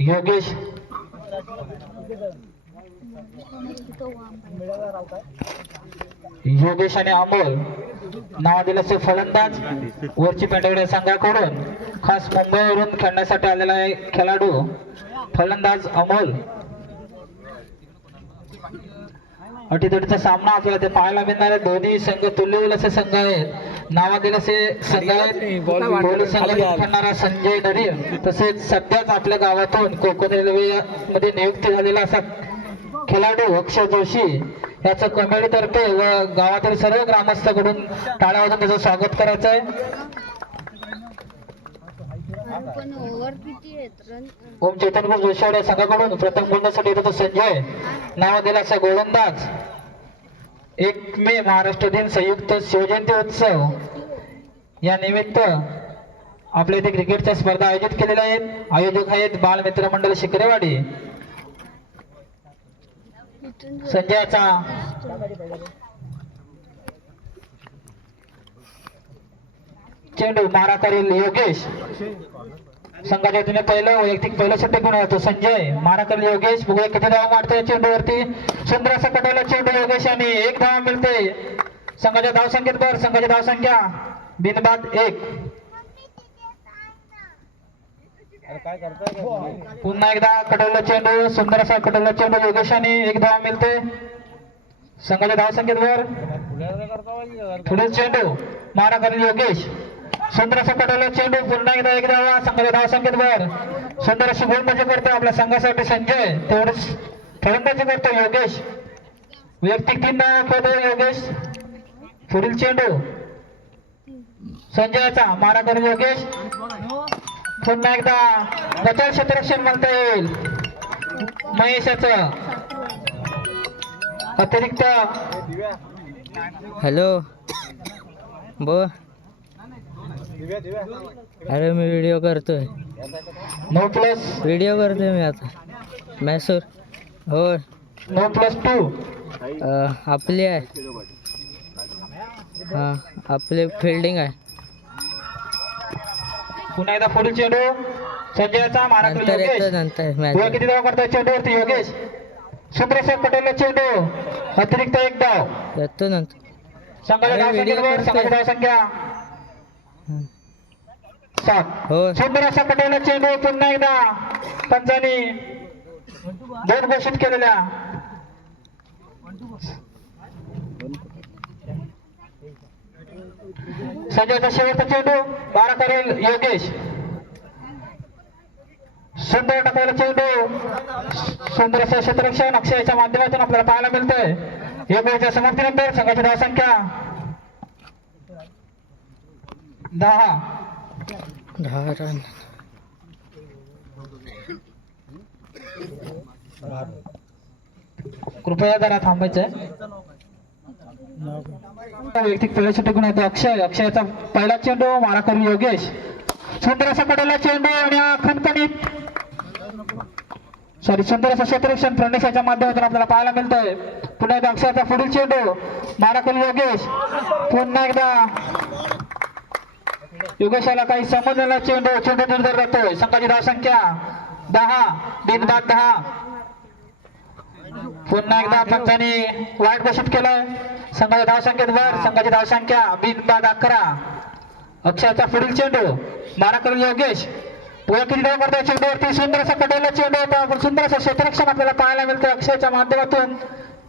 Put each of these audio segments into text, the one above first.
योगेश योगेश आणि अमोल नाव दिल्याचे फलंदाज वरची पेंडवडे संघाकडून खास मुंबईवरून खेळण्यासाठी आलेला आहे खेळाडू फलंदाज अमोल. अटीतटीचा सामना आपल्याला ते पाहायला मिळणार आहे. दोन्ही संघ तुल्यबळ असे संघ आहेत. नावातील असे संघ आहेत. पोलीस संघात खेळणारा संजय नरीम तसेच सध्याच आपल्या गावातून कोकण रेल्वे मध्ये नियुक्ती झालेला असा खेळाडू अक्षय जोशी याचं कमेडी तर्फे व गावातील सर्व ग्रामस्थांकडून टाळ्या वाजवून त्याचं स्वागत करायचं आहे. ओम चैतन्य जोशी या संघाकडून प्रथम गोलंदाजीसाठी येतो संजय नाव दिला असा गोलंदाज. 1 मे महाराष्ट्र दिन संयुक्त शिवजयंती उत्सव या निमित्त आपल्या इथे क्रिकेटच्या स्पर्धा आयोजित केलेल्या आहेत. आयोजक आहेत बाल मित्र मंडळ शिकरेवाडी. संजयाचा चेंडू मारा करेल योगेश. संघाच्या वतीने पहिलं षटक घेऊन येतो संजय. मारा करेल योगेश. बघूया किती धावा मारतोय चेंडूवरती. सुंदर असा कटवला चेंडू योगेश आणि 1 धावा मिळते. संघाच्या धावसंख्येत भर. संघाची धावसंख्या बिनबाद 1. पुन्हा एकदा कटवला चेंडू. सुंदर असा कटवला चेंडू योगेश आणि 1 धावा मिळते. संघाच्या धावसंख्येत भर. पुढे चेंडू मारा करेल योगेश. सुंदर असा कटवला चेंडू. पुन्हा एकदा 1 धावा. संघाच्या धावसंख्येत भर. सुंदर अशी गोलंदाजी करतो आपल्या संघासाठी संजय. तेवढेच फलंदाजी करतो योगेश. वैयक्तिक 3 धावा करतो योगेश. पुढील चेंडू संजयाचा मारा करेल योगेश. पुन्हा एकदा बचाव क्षेत्ररक्षण म्हणता येईल महेशाचं. अतिरिक्त हॅलो बोल. अरे मी व्हिडिओ करतोय. नो प्लस व्हिडिओ करतोय मी आता. मैसूर हो. 9+2 आपली आहे. हां आपली फिल्डिंग आहे. पुन्हा एकदा पुढील चेंडू संजयाचा मारा करेल नंतर योगेश. येतो नंतर गोल मॅच. किती धावा करतोय चेंडूवरती योगेश. सुंदर पटेल चेंडू. अतिरिक्त 1 धाव. येतो नंतर. संघाच्या अरे, धावसंख्येत व्हिडिओ भर. संघाची धावसंख्या 7. हो. सुंदर असा पटेल चेंडू. पुन्हा एकदा पंचांनी 2 घोषित केलेल्या. संजयचा शेवटचा चेंडू मारा करेल योगेश. सुंदर टाकायला चेंडू. सुंदर असं क्षेत्ररक्षण अक्षयच्या माध्यमातून आपल्याला पाहायला मिळतंय. योगेशच्या समाप्तीनंतर संघाची धावसंख्या 10 रन. कृपया जरा थांबायचंय. वैयक्तिक पहिला षटक घेऊन येतो अक्षय. अक्षयचा पहिला चेंडू मारा करेल योगेश. सुंदर असा पटेला चेंडू आणि खणखणीत सुंदर असं क्षेत्ररक्षण प्रणेशाच्या माध्यमातून आपल्याला पाहायला मिळतंय. पुन्हा एकदा अक्षयचा पुढील चेंडू मारा करेल योगेश. पुन्हा एकदा योगेशाला काही समजलेला चेंडू निर्धार जातोय. संघाची धावसंख्या 10 बिनबाद 10. पुन्हा एकदा पंचांनी वाईट घोषित केलंय. संघाच्या धावसंख्येत भर. संघाची धावसंख्या बिनबाद 11. अक्षयचा पुढील चेंडू मारा करेल योगेश. किती धाव करतोय चेंडूवरती. सुंदर असा पटेल चेंडू होता. सुंदर असं क्षेत्ररक्षण आपल्याला पाहायला मिळतं अक्षयच्या माध्यमातून.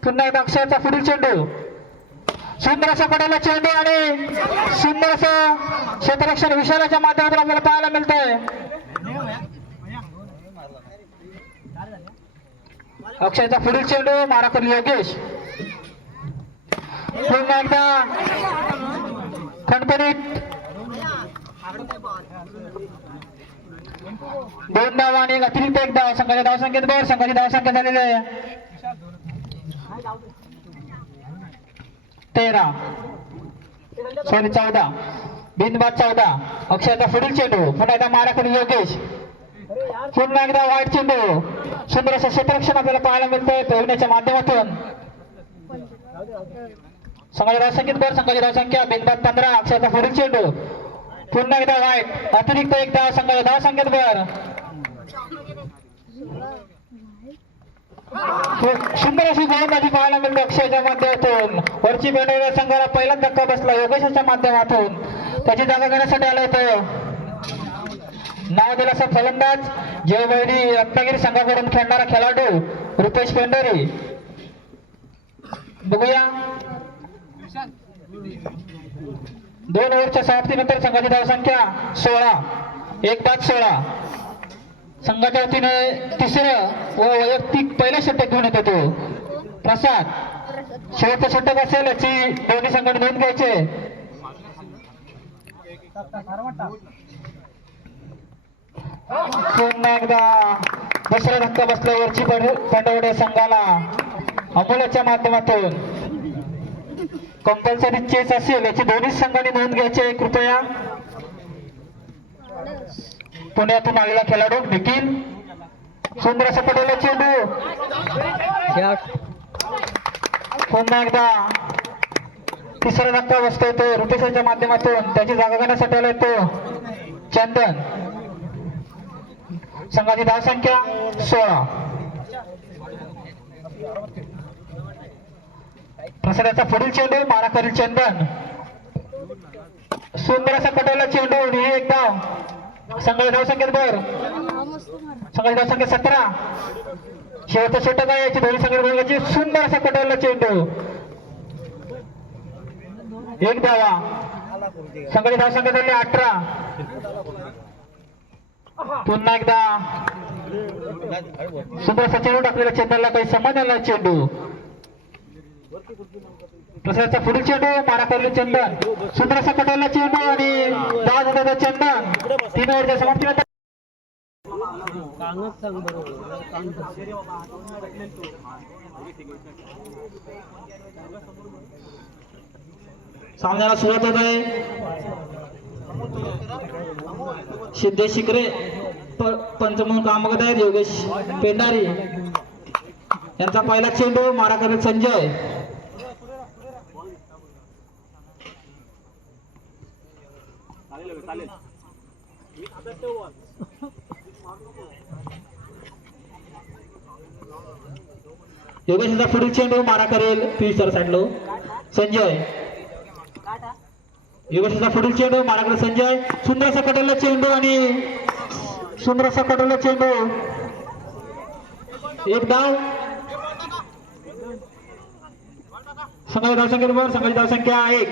पुन्हा एकदा अक्षयचा पुढील चेंडू. सुंदर असा पटेल चेंडू आणि सुंदर असं क्षेत्ररक्षण विशालाच्या माध्यमातून आपल्याला पाहायला मिळतंय. अक्षयचा पुढील चेंडू मारा करेल योगेश. पुन्हा एकदा खणखणीत 2 धावा आणि अतिरिक्त 1 धाव. संघाच्या धावसंख्येत भर. संघाची धावसंख्या झालेली आहे 14 बिनबाद 14. अक्षयचा पुढील चेंडू. पुन्हा एकदा मारा करेल योगेश. पुन्हा एकदा वाईट चेंडू. सुंदर असं क्षेत्ररक्षण आपल्याला पाहायला मिळतंय पेवण्याच्या माध्यमातून. संघाच्या धावसंख्येत भर. संघाची धावसंख्या बिनबाद 15. अक्षयचा पुढील चेंडू. पुन्हा एकदा वाईट. अतिरिक्त 1 धाव. संघाच्या धावसंख्येत भर. सुंदर अशी गोलंदाजी पाहायला मिळते अक्षयच्या माध्यमातून. वरची पेंडवलेल्या संघाला पहिलाच धक्का बसला योगेशच्या माध्यमातून. त्याची जागा घेण्यासाठी आला होतं. नाव दिलं असं फलंदाज जयवैरी रत्नागिरी संघाकडून खेळणारा खेळाडू रुपेश पेंढारे. बघूया 2 ओव्हरच्या समाप्तीनंतर संघाची धावसंख्या 16, एक बाद 16. संघाच्या वतीने तिसरं व वैयक्तिक पहिलं षटक घेऊन येतो तो प्रसाद. शेवटचं षटक असेल याची दोन्ही संघाने नोंद घ्यायचे. पुन्हा एकदा दुसरा धक्का बसला वरची पेंढावडे संघाला अमोलाच्या माध्यमातून. कंपल्सरी चेस असेल याची दोन्ही संघांनी नोंद घ्यायची कृपया. पुण्यातून आलेला खेळाडू निखिल. सुंदर असा पडलेला चेंडू. पुन्हा एकदा तिसरा धक्का बसतोय तो रुपेशाच्या माध्यमातून. त्याची जागा घेण्यासाठी आलाय तो चंदन. संघाची धावसंख्या 16. प्रसादाचा पुढील चेंडू मारा करील चंदन. सुंदर असा पटवला चेंडू आणि हे एक धाव. संघाची धावसंख्येत भर. संघाची धावसंख्या 17. शेवटचा षटक आहे याची दोन्ही संघाची. सुंदर असा पटवला चेंडू. एक धावा. संघाची धावसंख्या झाली 18. पुन्हा एकदा सुंदर असा चेंडू टाकलेला चेंडूला काही संबंध आला चेंडू. प्रसादचा पुढील चेंडू मारा करले चंदन. सुंदर असा पटवला चेंडू आणि धाव होता चंदन. 3 ओव्हरच्या समाप्तीनंतर सामन्याला सुरुवात होत आहे. सिद्धेश शिकरे पंच म्हणून काम बघत आहेत योगेश पेंढारी. यांचा पहिला चेंडू मारा करेल संजय. योगेशचा पुढील चेंडू मारा करेल पिचर साईडलो संजय. योगेशचा पुढील चेंडू मारा करेल संजय. सुंदर असा कटवला चेंडू आणि सुंदर असा कटवला चेंडू. एक धाव. संघाची धावसंख्या संघाची धावसंख्या 1.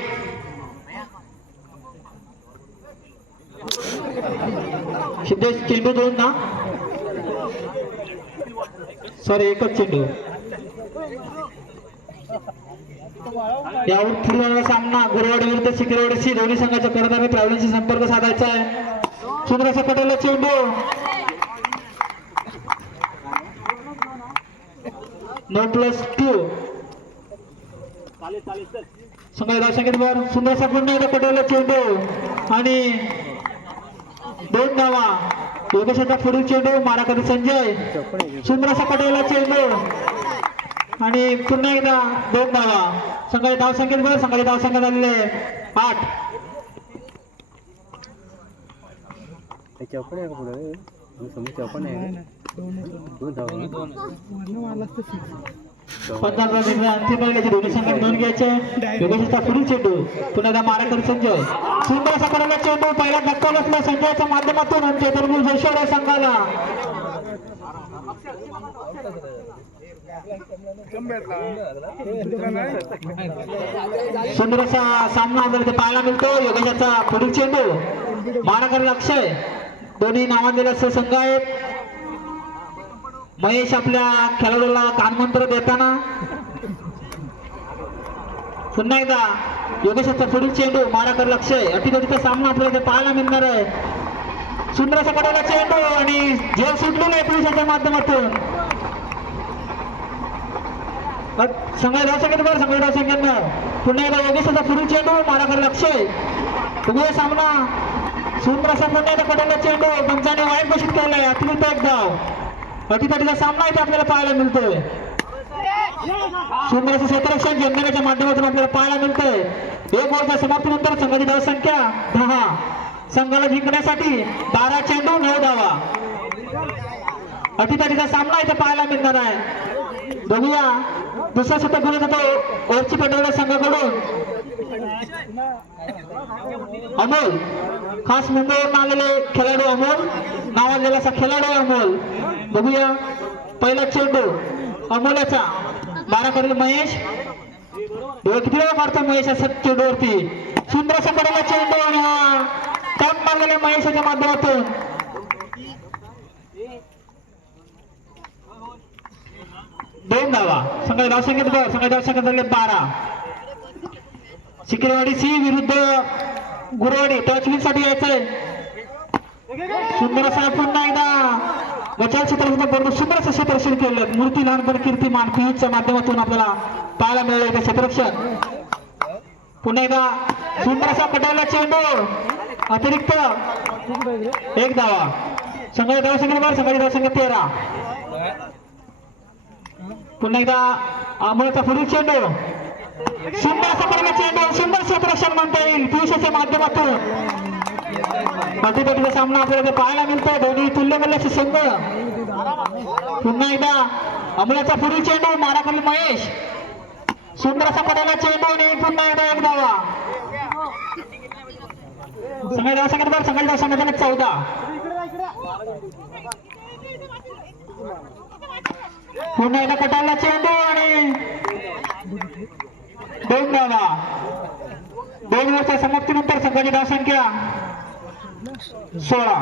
सिद्धेश चेंडू 2 ना सॉरी एकच चेंडू. यावर पुढे जाणारा सामना गुरुवाडी विरुद्ध शिकरवाडीशी दोन्ही संघाच्या कर्णधारांनी ट्रॅव्हलिंगशी संपर्क साधायचा आहे. सुंदर असा पटवला चेंडू. 9+2 संघाची धावसंख्येत भर. सुंदर असा पुन्हा एकदा पटवला चेंडू आणि 2 धावा. योगेशचा पुढील चेंडू मारा करील संजय. सुंदर असा पटवला चेंडू आणि पुन्हा एकदा 2 धावा. संघाची धावसंख्येत भर. संघाची धावसंख्या झालेली 8. चौपन आहे का पुढे समोर चौपन आहे. 2 धावा. 15 अंतिम महिन्याची दोन्ही संघात नोंद घ्यायचे. योगेशचा पुढील चेंडू पुन्हा एकदा मारा करील संजय. सुंदर असा पडलेला चेंडू पहिला धक्का बसला संजयच्या माध्यमातून आणि चेतनपूर जोशोडा संघाला. सुंदर असा सामना आपल्याला पाहायला मिळतो. योगेशचा पुढील चेंडू मारा करेल अक्षय. दोन्ही नावांदिले असे संघ आहेत. महेश आपल्या खेळाडूला कानमंत्र देताना. पुन्हा एकदा योगेशचा पुढील चेंडू मारा करेल अक्षय. अटीतटीचा सामना आपल्याला पाहायला मिळणार आहे. सुंदर असा पडलेला चेंडू आणि जेव सुटलेला आहे पुरुषाच्या माध्यमातून. संघाची धावसंख्येत भर. संघाची धावसंख्येनं पुन्हा एकदा योगेशचा पुढील चेंडू मारा करेल अक्षय. उभे सामना. सुंदर असा पुन्हा एकदा पडलेला चेंडू पंचाने वाईट घोषित केलाय. अतिरिक्त एक धाव. अटीतटीचा सामना इथे आपल्याला पाहायला मिळतोय. सुंदर असं क्षेत्ररक्षण जमण्याच्या माध्यमातून आपल्याला पाहायला मिळतंय. 1 ओव्हरच्या समाप्तीनंतर संघाची धावसंख्या 10. संघाला जिंकण्यासाठी 12 चेंडू 9 धावा. अटीतटीचा सामना इथे पाहायला मिळणार आहे. बघूया दुसरा शतक घेऊन जातो ओरची पेंडवडे संघाकडून अमोल, खास मुंबईवरून आलेले खेळाडू अमोल, नावाजलेला असा खेळाडू अमोल. बघूया पहिला चेंडू अमोलाचा, 12 करेल महेश. किती वेळा मारतो महेश असा चेंडूवरती, सुंदर असा पडलेला चेंडू आणि हा टॅप मारलेला महेशाच्या माध्यमातून. दोन धावा. संघाचे धावसंख्येत झाले 12. सिकरेवाडी सी विरुद्ध गुरुवाडी टच विन साठी यायचंय. सुंदर असा पुन्हा एकदा बचाव क्षेत्र सुंदर असं क्षेत्ररक्षण केलं. मूर्ती लहानपणी कीर्तिमान पियुषच्या माध्यमातून आपल्याला पाहायला मिळालं ते क्षेत्ररक्षण. पुन्हा एकदा सुंदर असा पटावला चेंडू, अतिरिक्त 1 धावा. संघाच्या धावसंख्या 13. पुन्हा एकदा अमोलचा पुढील चेंडू, सुंदर असा पडलेला चेंडू, सुंदर क्षेत्ररक्षण म्हणता येईल पियुषच्या माध्यमातून. अटीतटीचा सामना आपल्याला पाहायला मिळतो. दोन्ही तुल्यबल्ल्याचे संघ. पुन्हा एकदा अमोलाचा पुढील चेंडू, मारा खाली महेश, सुंदर असा पडलेला चेंडू आणि पुन्हा एकदा 1 धावा. संघाच्या धावसंख्येत 14. पुन्हा एकदा कटाळला चेंडू आणि 2 धावा. 2 ओव्हरच्या समाप्तीनंतर संघाची धावसंख्या 16.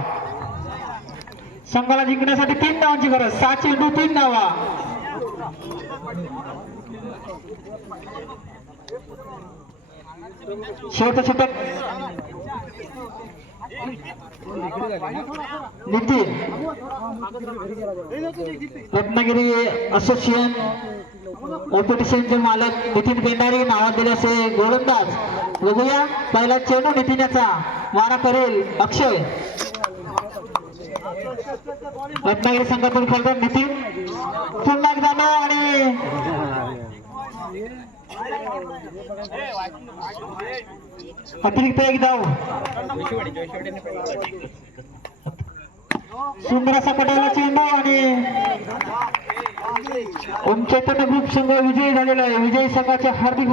संघाला जिंकण्यासाठी 3 धावांची गरज. 7 चेंडू 3 धावा. शेवटचं षटक नितीन, रत्नागिरी असोसिएशन ऑपरेशनचे मालक नितीन पेंढारी नावाजलेले असे गोलंदाज. बघूया पहिला चेंडू नितीन याचा, मारा करेल अक्षय. रत्नागिरी संघातून खेळतात नितीन. पुन्हा एकदा नो आणि अतिरिक्त 1 धाव. सुंदर असा पटायला चेंडू आणि ओम चैतन्य ग्रुप संघ विजयी झालेला आहे. विजयी संघाचे हार्दिक